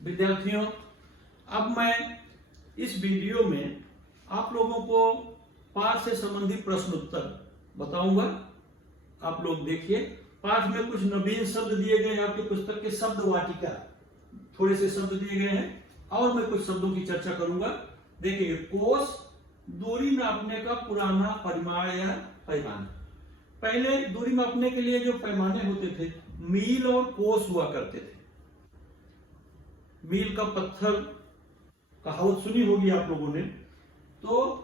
विद्यार्थियों, अब मैं इस वीडियो में आप लोगों को पाठ से संबंधित प्रश्न उत्तर बताऊंगा। आप लोग देखिए, पाठ में कुछ नवीन शब्द दिए गए हैं, आपकी पुस्तक के शब्द वाटिका थोड़े से शब्द दिए गए हैं और मैं कुछ शब्दों की चर्चा करूंगा। देखिए, कोस दूरी नापने का पुराना परिमाण या पैमाना। पहले दूरी मापने के लिए जो पैमाने होते थे मील और कोस हुआ करते थे। मील का पत्थर कहावत सुनी होगी आप लोगों ने। तो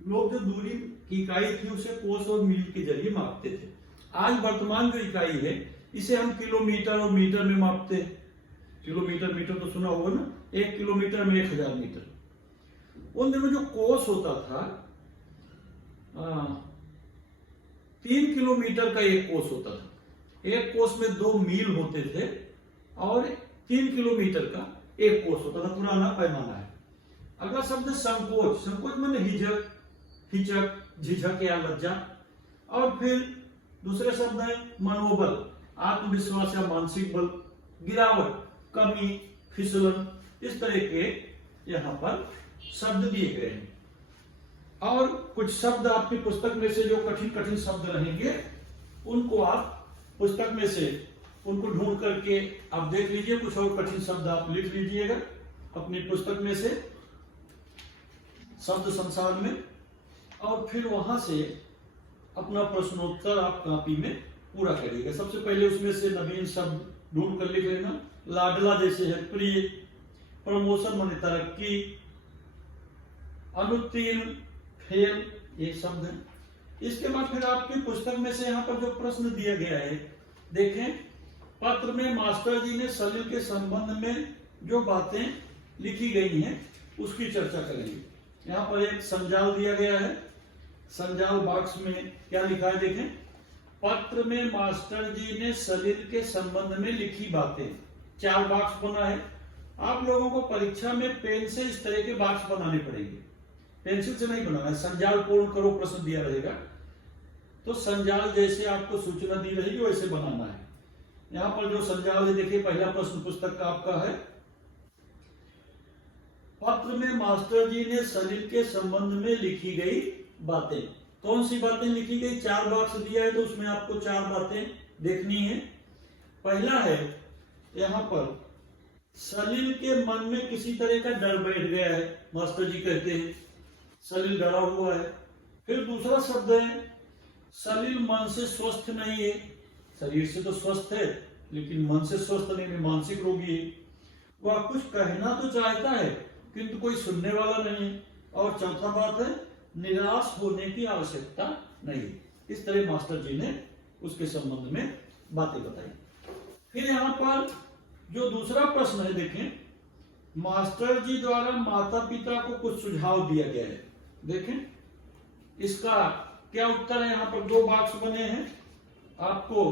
लोग जो दूरी की इकाई थी उसे कोस और मील के जरिए मापते थे। आज वर्तमान जो इकाई है इसे हम किलोमीटर और मीटर में मापते हैं। किलोमीटर मीटर तो सुना होगा ना, 1 किलोमीटर में 1000 मीटर। उन दिनों जो कोस होता था 3 किलोमीटर का एक कोस होता था। एक कोस में 2 मील होते थे और 3 किलोमीटर का एक कोस होता था। पुराना पैमाना है। अगला शब्द संकोच। संकोच माने हिचक, झिझक या लज्जा। और फिर दूसरे शब्द है मनोबल, आत्मविश्वास या मानसिक बल, गिरावट, कमी, फिसलन। इस तरह के यहाँ पर शब्द दिए गए हैं। और कुछ शब्द आपकी पुस्तक में से जो कठिन कठिन शब्द रहेंगे उनको आप पुस्तक में से उनको ढूंढ करके आप देख लीजिए। कुछ और कठिन शब्द आप लिख लीजिएगा अपनी पुस्तक में से शब्द संसार में, और फिर वहां से अपना प्रश्नोत्तर आप कॉपी में पूरा करिएगा। सबसे पहले उसमें से नवीन शब्द ढूंढ कर लिख लेना। लाडला जैसे है प्रिय, प्रमोशन माने तरक्की, अनुत्तीर्ण, फेल, ये शब्द है। इसके बाद फिर आपकी पुस्तक में से यहाँ पर जो प्रश्न दिया गया है देखें, पत्र में मास्टर जी ने सलील के संबंध में जो बातें लिखी गई हैं उसकी चर्चा करेंगे। यहाँ पर एक संजाल दिया गया है। संजाल बॉक्स में क्या लिखा है देखें, पत्र में मास्टर जी ने सलील के संबंध में लिखी बातें। 4 बॉक्स बना है। आप लोगों को परीक्षा में पेन से इस तरह के बॉक्स बनाने पड़ेंगे, पेंसिल से नहीं बनाना है। संजाल पूर्ण करो प्रश्न दिया रहेगा तो संजाल जैसे आपको सूचना दी रहेगी वैसे बनाना है। यहाँ पर जो संजाल है देखिए, पहला प्रश्न पुस्तक का आपका है, पत्र में मास्टर जी ने सलील के संबंध में लिखी गई बातें। कौन सी बातें लिखी गई? 4 बॉक्स दिया है तो उसमें आपको 4 बातें देखनी है। पहला है यहाँ पर, सलील के मन में किसी तरह का डर बैठ गया है। मास्टर जी कहते हैं सलील डरा हुआ है। फिर दूसरा शब्द है, सलील मन से स्वस्थ नहीं है। शरीर से तो स्वस्थ है लेकिन मन से स्वस्थ नहीं है, मानसिक रोगी है। वह कुछ कहना तो चाहता है किंतु कोई सुनने वाला नहीं है। और चौथा बात है, निराश होने की आवश्यकता नहीं। इस तरह मास्टर जी ने उसके संबंध में बातें बताई। फिर यहाँ पर जो दूसरा प्रश्न है देखें, मास्टर जी द्वारा माता पिता को कुछ सुझाव दिया गया है। देखें इसका क्या उत्तर है। यहाँ पर 2 बॉक्स बने हैं, आपको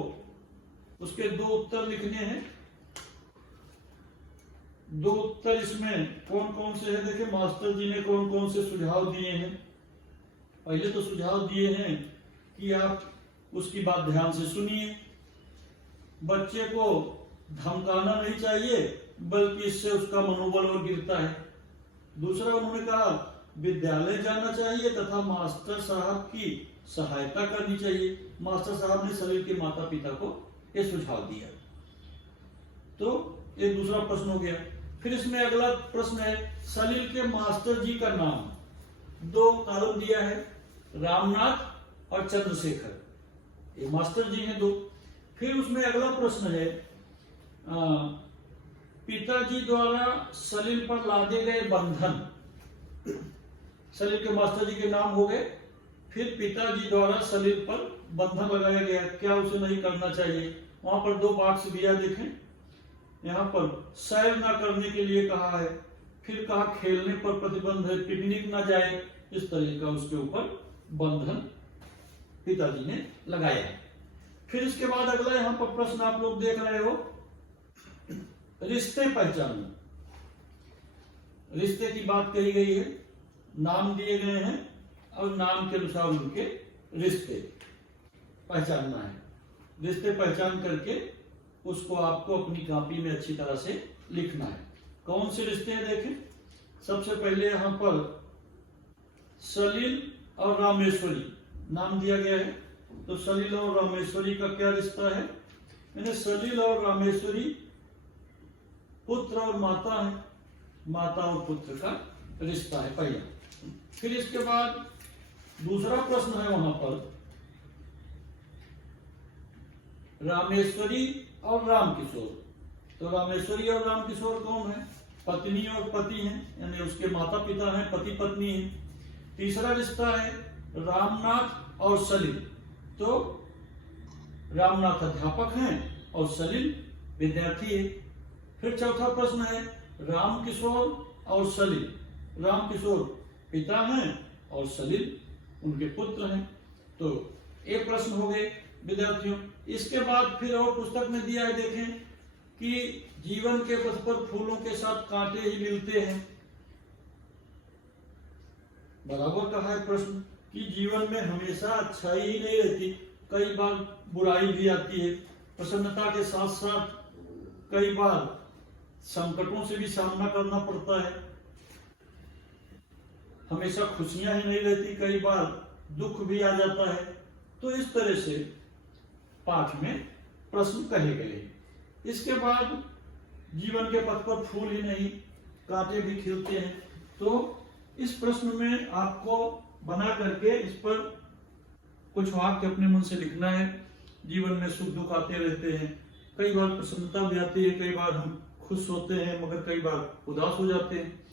उसके 2 उत्तर लिखने हैं। 2 उत्तर इसमें कौन कौन से हैं देखिए, मास्टर जी ने कौन कौन से सुझाव दिए हैं। पहले तो सुझाव दिए हैं कि आप उसकी बात ध्यान से सुनिए, बच्चे को धमकाना नहीं चाहिए बल्कि इससे उसका मनोबल और गिरता है। दूसरा उन्होंने कहा विद्यालय जाना चाहिए तथा मास्टर साहब की सहायता करनी चाहिए। मास्टर साहब ने सलील के माता पिता को यह सुझाव दिया। तो ये दूसरा प्रश्न हो गया। फिर इसमें अगला प्रश्न है, सलील के मास्टर जी का नाम। 2 कॉलम दिया है, रामनाथ और चंद्रशेखर, ये मास्टर जी हैं 2। फिर उसमें अगला प्रश्न है, पिताजी द्वारा सलील पर लादे गए बंधन। सलील के मास्टर जी के नाम हो गए। फिर पिताजी द्वारा सलील पर बंधन लगाया गया, क्या उसे नहीं करना चाहिए। वहां पर 2 बॉक्स दिया देखें। यहाँ पर सैर ना करने के लिए कहा है। फिर कहा खेलने पर प्रतिबंध है, पिकनिक ना जाए। इस तरह का उसके ऊपर बंधन पिताजी ने लगाया है। फिर इसके बाद अगला यहाँ पर प्रश्न आप लोग देख रहे हो, रिश्ते पहचानना। रिश्ते की बात कही गई है, नाम दिए गए हैं और नाम के अनुसार उनके रिश्ते पहचानना है। रिश्ते पहचान करके उसको आपको अपनी कॉपी में अच्छी तरह से लिखना है। कौन से रिश्ते हैं देखें। सबसे पहले यहाँ पर सलील और रामेश्वरी नाम दिया गया है। तो सलील और रामेश्वरी का क्या रिश्ता है? यानी सलील और रामेश्वरी पुत्र और माता है, माता और पुत्र का रिश्ता है पहला। फिर इसके बाद दूसरा प्रश्न है वहां पर रामेश्वरी और रामकिशोर। तो रामेश्वरी और रामकिशोर कौन है? पत्नी और पति हैं, यानी उसके माता पिता हैं, पति पत्नी हैं। तीसरा रिश्ता है रामनाथ और सलील। तो रामनाथ अध्यापक हैं और सलील विद्यार्थी है। फिर चौथा प्रश्न है रामकिशोर और सलील। रामकिशोर पिता हैं और सलील उनके पुत्र हैं। तो ये प्रश्न हो गए विद्यार्थियों। इसके बाद फिर और पुस्तक में दिया है, देखें कि जीवन के पथ पर फूलों के साथ कांटे ही मिलते हैं। बराबर कहा है प्रश्न कि जीवन में हमेशा अच्छाई ही नहीं रहती, कई बार बुराई भी आती है। प्रसन्नता के साथ साथ कई बार संकटों से भी सामना करना पड़ता है। हमेशा खुशियां ही नहीं रहती, कई बार दुख भी आ जाता है। तो इस तरह से पाठ में प्रश्न कहे गए। इसके बाद जीवन के पथ पर फूल ही नहीं कांटे भी खिलते हैं। तो इस प्रश्न में आपको बना करके इस पर कुछ वाक्य अपने मन से लिखना है। जीवन में सुख दुख आते रहते हैं, कई बार प्रसन्नता भी आती है, कई बार हम खुश होते हैं, मगर कई बार उदास हो जाते हैं।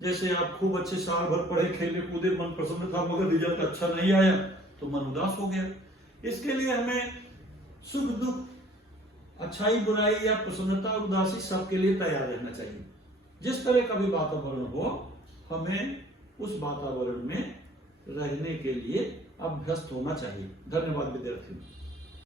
जैसे आप खूब अच्छे साल भर पढ़े खेले कूदे, मन प्रसन्न था, मगर रिजल्ट अच्छा नहीं आया तो मन उदास हो गया। इसके लिए हमें सुख दुख, अच्छाई बुराई या प्रसन्नता और उदासी सबके लिए तैयार रहना चाहिए। जिस तरह का भी वातावरण हो, हमें उस वातावरण में रहने के लिए अभ्यस्त होना चाहिए। धन्यवाद विद्यार्थियों।